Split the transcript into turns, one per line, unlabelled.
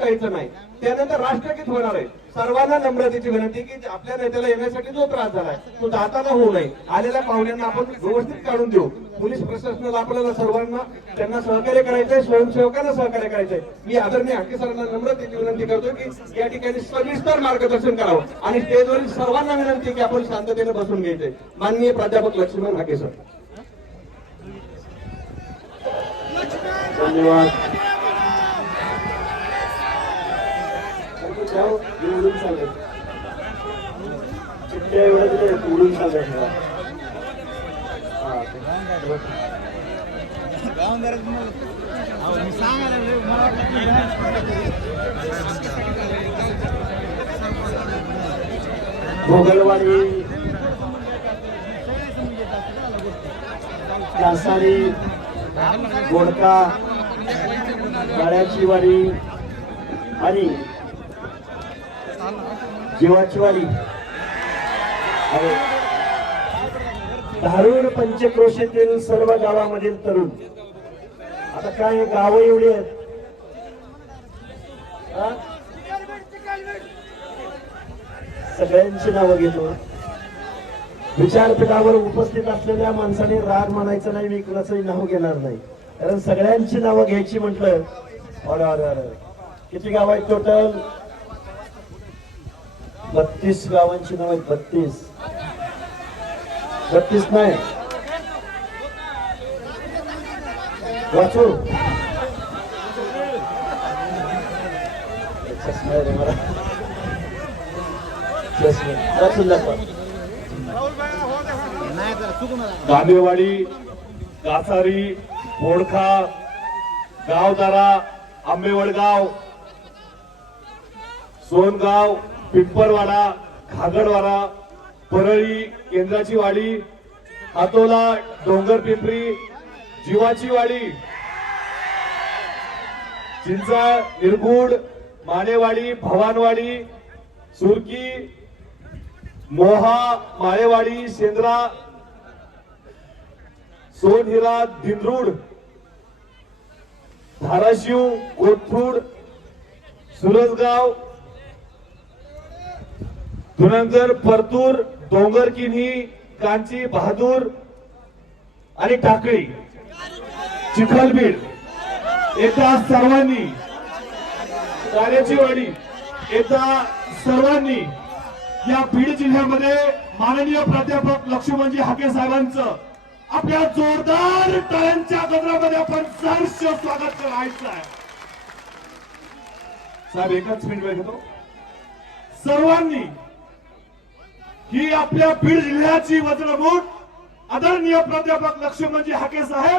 यायचं नाही. त्यानंतर राष्ट्रगीत होणार आहे. सर्वांना नम्रतेची विनंती की आपल्या नेत्याला येण्यासाठी जो त्रास झालाय तो जाताना होऊ नये. आलेल्या पाहुण्यांना आपण व्यवस्थित काढून देऊ. पोलीस प्रशासनाला आपल्याला सर्वांना त्यांना सहकार्य करायचंय स्वयंसेवकांना सहकार्य करायचंय. मी आदरणीय हाके सरांना नम्रतेची विनंती करतो की या ठिकाणी सविस्तर मार्गदर्शन करावं आणि स्टेजवरील सर्वांना विनंती की आपण शांततेने बसून घ्यायचंय. माननीय प्राध्यापक लक्ष्मण हाके सर. धन्यवाद. उडून चाललंय. चिठ्ठ्या एवढं तिथे उडून चाललंय भोगलवाडी कासारी गोडका गाड्याची वाडी आणि जीवाची वाडी आणि धारूर सर्व गावामधील तरुण. आता काय गाव एवढी आहेत? सगळ्यांची नावं घेतो. विचारपीठावर उपस्थित असलेल्या माणसाने राग म्हणायचं नाही मी कुणाचंही नाव घेणार नाही. कारण सगळ्यांची नावं घ्यायची म्हटलं अरे अरे अरे. किती गाव आहेत टोटल बत्तीस गावांची नाव आहेत बत्तीस. बत्तीस नाही. वाचू.
गांधीवाडी कासारी बोडखा गावदारा आंबेवडगाव सोनगाव पिंपरवाडा घागडवाडा परळी केंद्राची वाडी हातोला डोंगर पिंपरी जीवाची वाडी चिंचा निरगुड मानेवाडी भवानवाडी सुरकी मोहा माळेवाडी शेंद्रा सोनहिरा दिंद्रूड धाराशिव कोथरूड सुरजगाव धुरंजर परतूर डोंगरकिनी कांची बहादूर आणि टाकळी. चिखलबीड येत्या सर्वांनी कार्याची वाडी येत्या सर्वांनी या बीड जिल्ह्यामध्ये माननीय प्राध्यापक लक्ष्मणजी हाके साहेबांचं आपल्या जोरदार टाळ्यांच्या गजरामध्ये आपण सहर्ष स्वागत करायचं आहे. साहेब एकच मिनिट वेळ घेतो. सर्वांनी ही आपल्या बीड जिल्ह्याची वज्रमूठ. आदरणीय प्राध्यापक लक्ष्मणजी हाके साहेब.